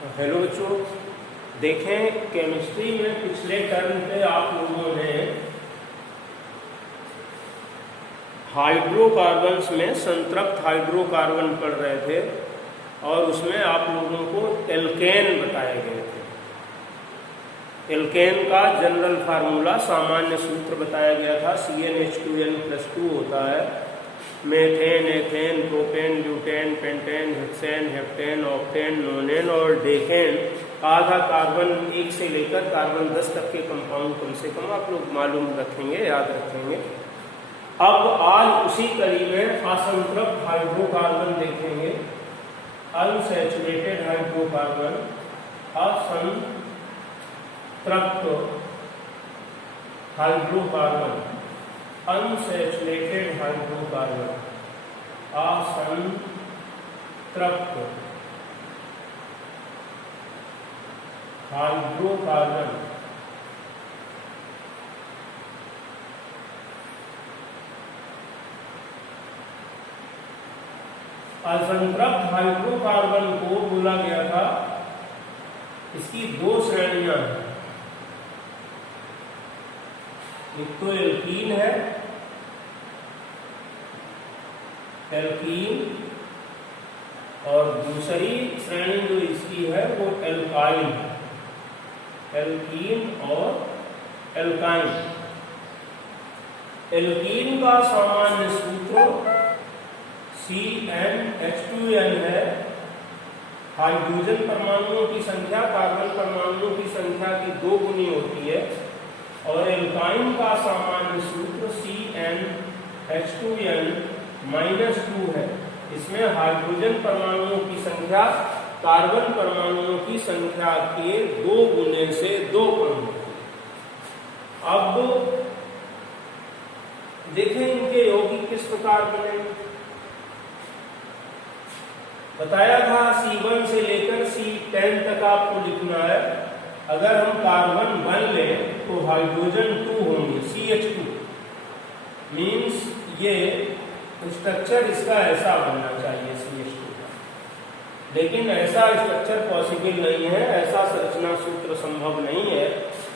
Hello बच्चों, देखें chemistry में पिछले टर्म पे आप लोगों ने हाइड्रोकार्बन्स में संतृप्त हाइड्रोकार्बन पढ़ रहे थे और उसमें आप लोगों को एल्केन बताए गए थे। एल्केन का जनरल फार्मूला सामान्य सूत्र बताया गया था, CnH2n+2 होता है। Methane, ethane, propane, butane, pentane, hexane, heptane, octane, नोनेन और डेकेन। आधा कार्बन 1 से लेकर कार्बन 10 तक के कंपाउंड कम से कम आप लोग मालूम रखेंगे, याद रखेंगे। अब आज उसी कड़ी में असंतृप्त हाइड्रोकार्बन देखेंगे। अनसैचुरेटेड हाइड्रोकार्बन, असंतृप्त हाइड्रोकार्बन, अनसैचुरेटेड हाइड्रोकार्बन, असंतृप्त हाइड्रोकार्बन। असंतृप्त हाइड्रोकार्बन को बोला गया था, इसकी 2 श्रेणियां हैं। एक तो एल्कीन है, एल्कीन, और दूसरी श्रेणी जो इसकी है वो एल्काइन है। एल्कीन और एल्काइन। एल्कीन का सामान्य सूत्र CnH2n है। हाइड्रोजन परमाणुओं की संख्या कार्बन परमाणुओं की संख्या की 2 गुनी होती है। और एल्काइन का सामान्य सूत्र CnH2n-2 है। इसमें हाइड्रोजन परमाणुओं की संख्या कार्बन परमाणुओं की संख्या के 2 गुने से 2 कम होती है। अब देखें इनके यौगिक किस प्रकार बने। बताया था C1 से लेकर C10 तक आपको लिखना है। अगर हम कार्बन 1 लें तो हाइड्रोजन 2 होंगे, CH2। मीन्स ये स्ट्रक्चर इसका ऐसा बनना चाहिए CH2 का, लेकिन ऐसा स्ट्रक्चर पॉसिबल नहीं है, ऐसा संरचना सूत्र संभव नहीं है,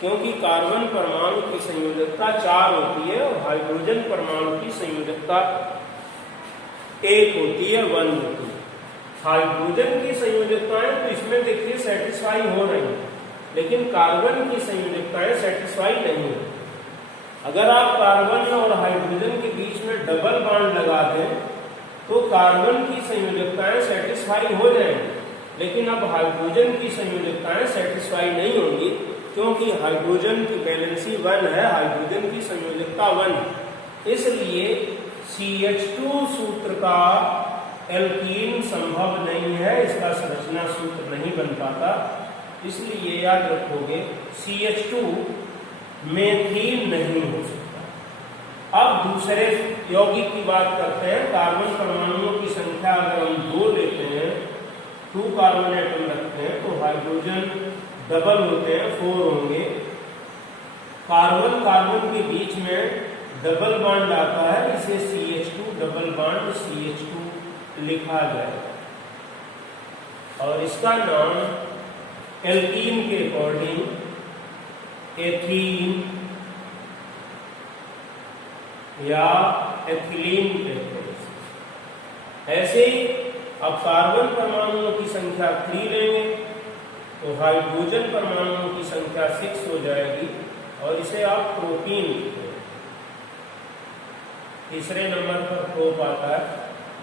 क्योंकि कार्बन परमाणु की संयोजकता 4 होती है और हाइड्रोजन परमाणु की संयोजकता 1 होती है, 1 होती है। हाइड्रोजन की संयोजकताएं तो इसमें देखिए सेटिस्फाई हो रही है, लेकिन कार्बन की संयोजकताएं सेटिस्फाई नहीं है। अगर आप कार्बन और हाइड्रोजन के बीच में डबल बॉन्ड लगा दें तो कार्बन की संयोजकताएं सेटिस्फाई हो जाएंगी, लेकिन अब हाइड्रोजन की संयोजकताएं सेटिस्फाई नहीं होंगी, क्योंकि हाइड्रोजन की वैलेंसी 1 है, हाइड्रोजन की संयोजकता 1 है। इसलिए CH2 सूत्र का एल्कीन संभव नहीं है, इसका संरचना सूत्र नहीं बन पाता। इसलिए याद रखोगे CH2 मेथीन नहीं हो सकता। अब दूसरे यौगिक की बात करते हैं। कार्बन परमाणुओं की संख्या अगर हम 2 लेते हैं, 2 कार्बन एटम रखते हैं, तो हाइड्रोजन डबल होते हैं, 4 होंगे। कार्बन कार्बन के बीच में डबल बॉन्ड आता है, इसे CH2 डबल बॉन्ड CH2 लिखा जाए और इसका नाम एल्कीन के अकॉर्डिंग एथीन या एथिलीन कहते हैं। ऐसे ही अब कार्बन परमाणुओं की संख्या 3 लेंगे तो हाइड्रोजन परमाणुओं की संख्या 6 हो जाएगी और इसे आप प्रोपीन लिखते हैं। तीसरे नंबर पर प्रोप आता है,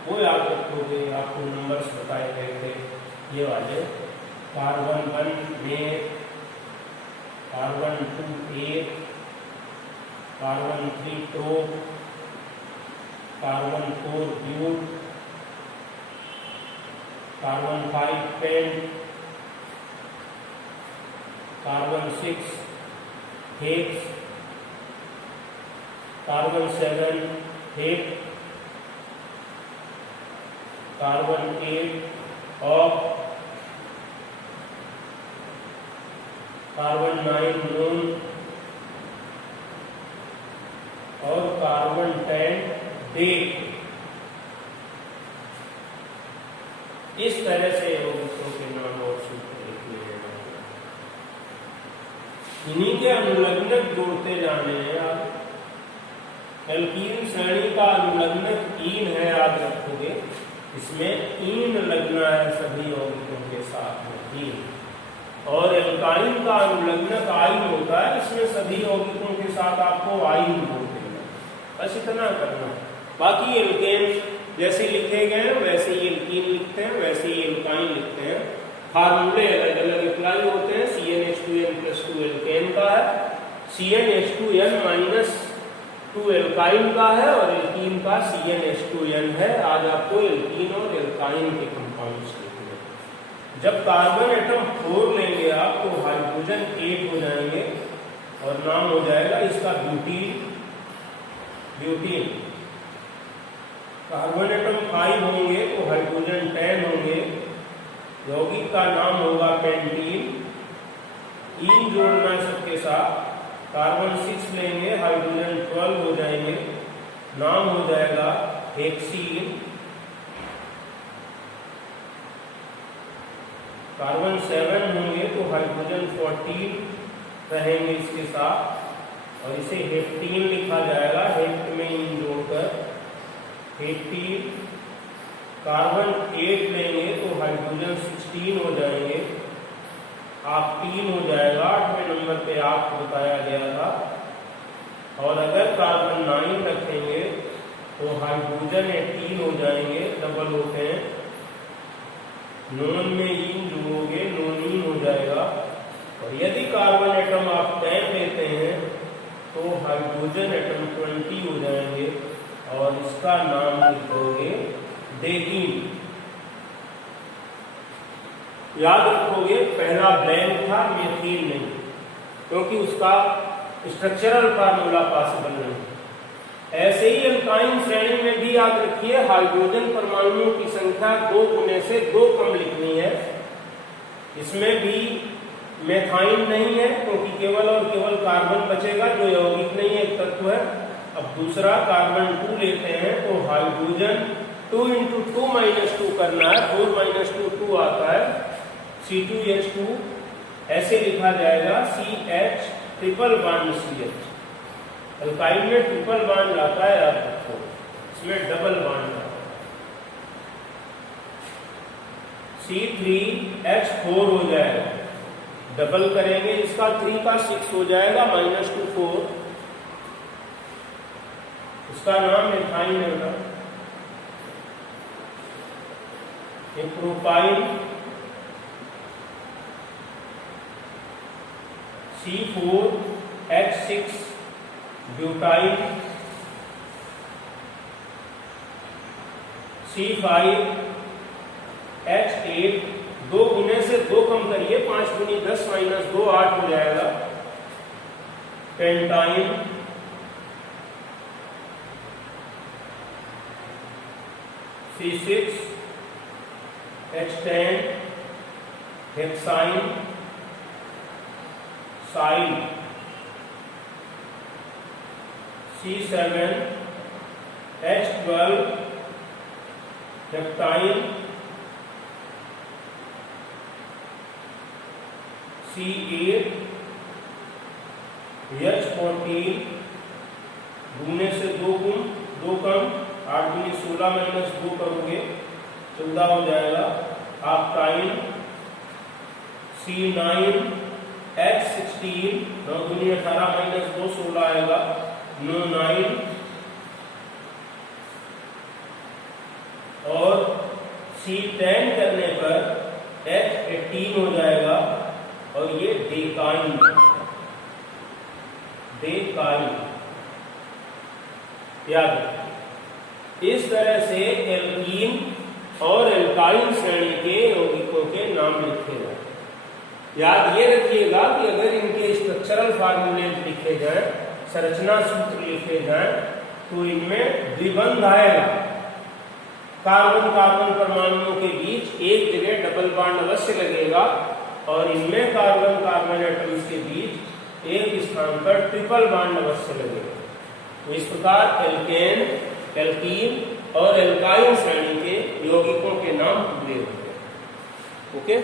वो याद रखोगे, आपको नंबर्स बताए गए थे ये वाले। कार्बन 1 में, carbon 2 8, carbon 3 prop, carbon 4 but, carbon 5 pent, carbon 6 hex, carbon 7 hex, carbon 8 oct, carbon 9 non और कार्बन 10 डेट। इस तरह से यौगिकों के नाम और सूत्र लिख लिया जाएगा। इन्हीं के अनुलग्नक जोड़ते जाने हैं आप। एल्कीन श्रेणी का अनुलग्नक ईन है, याद रखोगे। इसमें ईन लगना है सभी यौगिकों के साथ में, ईन। और एल्काइन का अनुलग्नक आइन होता है, इसमें सभी यौगिकों के साथ आपको आइन बोलते हैं। बस इतना करना। बाकी एल्केन जैसे लिखे गए हैं वैसे ही एल्कीन लिखते हैं, वैसे ही एल्काइन लिखते हैं। फार्मूले अलग अलग अप्लाई होते हैं। CnH2n+2 एल्केन का है, CnH2n-2 एल्काइन का है, और एल्कीन का CnH2n है। आज आपको एल्कीन और एल्काइन के कंपाउंड्स लिखने हैं। जब कार्बन एटम 4 लेंगे आप तो हाइड्रोजन 8 हो जाएंगे और नाम हो जाएगा इसका ब्यूटीन। कार्बन एटम 5 होंगे तो हाइड्रोजन 10 होंगे, यौगिक का नाम होगा पेंटीन। ईन जोड़ना है सबके साथ। कार्बन 6 लेंगे, हाइड्रोजन 12 हो जाएंगे, नाम हो जाएगा हेक्सीन। कार्बन 7 होंगे तो हाइड्रोजन 14 रहेंगे इसके साथ, और इसे हेप्टीन लिखा जाएगा। हेप्ट में ईन जोड़कर हेप्टीन। कार्बन 8 लेंगे तो हाइड्रोजन 16 हो जाएंगे, ऑक्टीन हो जाएगा। 8वें नंबर पे आपको बताया गया था। और अगर कार्बन 9 रखेंगे तो हाइड्रोजन 18 हो जाएंगे, डबल होते हैं। नोन में ईन जोड़ोगे नोनीन हो जाएगा। और यदि कार्बन एटम आप 10 लेते हैं तो हाइड्रोजन एटम 20 हो जाएंगे, और इसका नाम लिखोगे डेकीन। याद रखोगे पहला ब्लैंक था, मेथीन नहीं, क्योंकि उसका स्ट्रक्चरल फार्मूला पॉसिबल नहीं। ऐसे ही एल्काइन श्रेणी में भी याद रखिए हाइड्रोजन परमाणुओं की संख्या 2 गुने से 2 कम लिखनी है। इसमें भी मेथाइन नहीं है, क्योंकि केवल और केवल कार्बन बचेगा जो यौगिक नहीं है, एक तत्व है। अब दूसरा कार्बन 2 लेते हैं तो हाइड्रोजन 2 × 2 - 2 करना है, 4 - 2 2 आता है, C2H2 ऐसे लिखा जाएगा, CH triple bond CH। Alkyne में ट्रिपल बॉन्ड आता है, याद रखो, इसमें डबल बॉन्ड आता है। C3H4 हो जाएगा, डबल करेंगे इसका 3 का 6 हो जाएगा, -2 4। इसका नाम एथाइन होगा। प्रोपाइन C4H6 ब्यूटाइल, C5H8 2 गुने से 2 कम करिए, 5 × 10 - 2 8 हो जाएगा, pentyne. C6H10 hexyne, sign. C7H12 heptyne, C8H14 गुने से 2 गुण 2 कम, 8 × 16 - 2 करोगे 14 हो जाएगा, ऑक्टाइन। C9H16 9 × 18 - 2 16 आएगा, नोनाइन। और C10 करने पर H18 हो जाएगा, और ये डेकाइन। याद रखिए। इस तरह से एल्कीन और एल्काइन श्रेणी के यौगिकों के नाम लिखे जाए। याद ये रखिएगा कि अगर इनके स्ट्रक्चरल फार्मूले लिखे जाए, संरचना सूत्र लिखे जाए, तो इनमें द्विबंध आएगा। कार्बन कार्बन परमाणुओं के बीच एक जगह डबल बॉन्ड अवश्य लगेगा, और इनमें कार्बन कार्बन एटम्स के बीच एक स्थान पर ट्रिपल बॉन्ड अवश्य लगेगा। तो इस प्रकार एल्केन, एल्कीन और एल्काइन श्रेणी के यौगिकों के नाम पूरे होते हैं। ओके।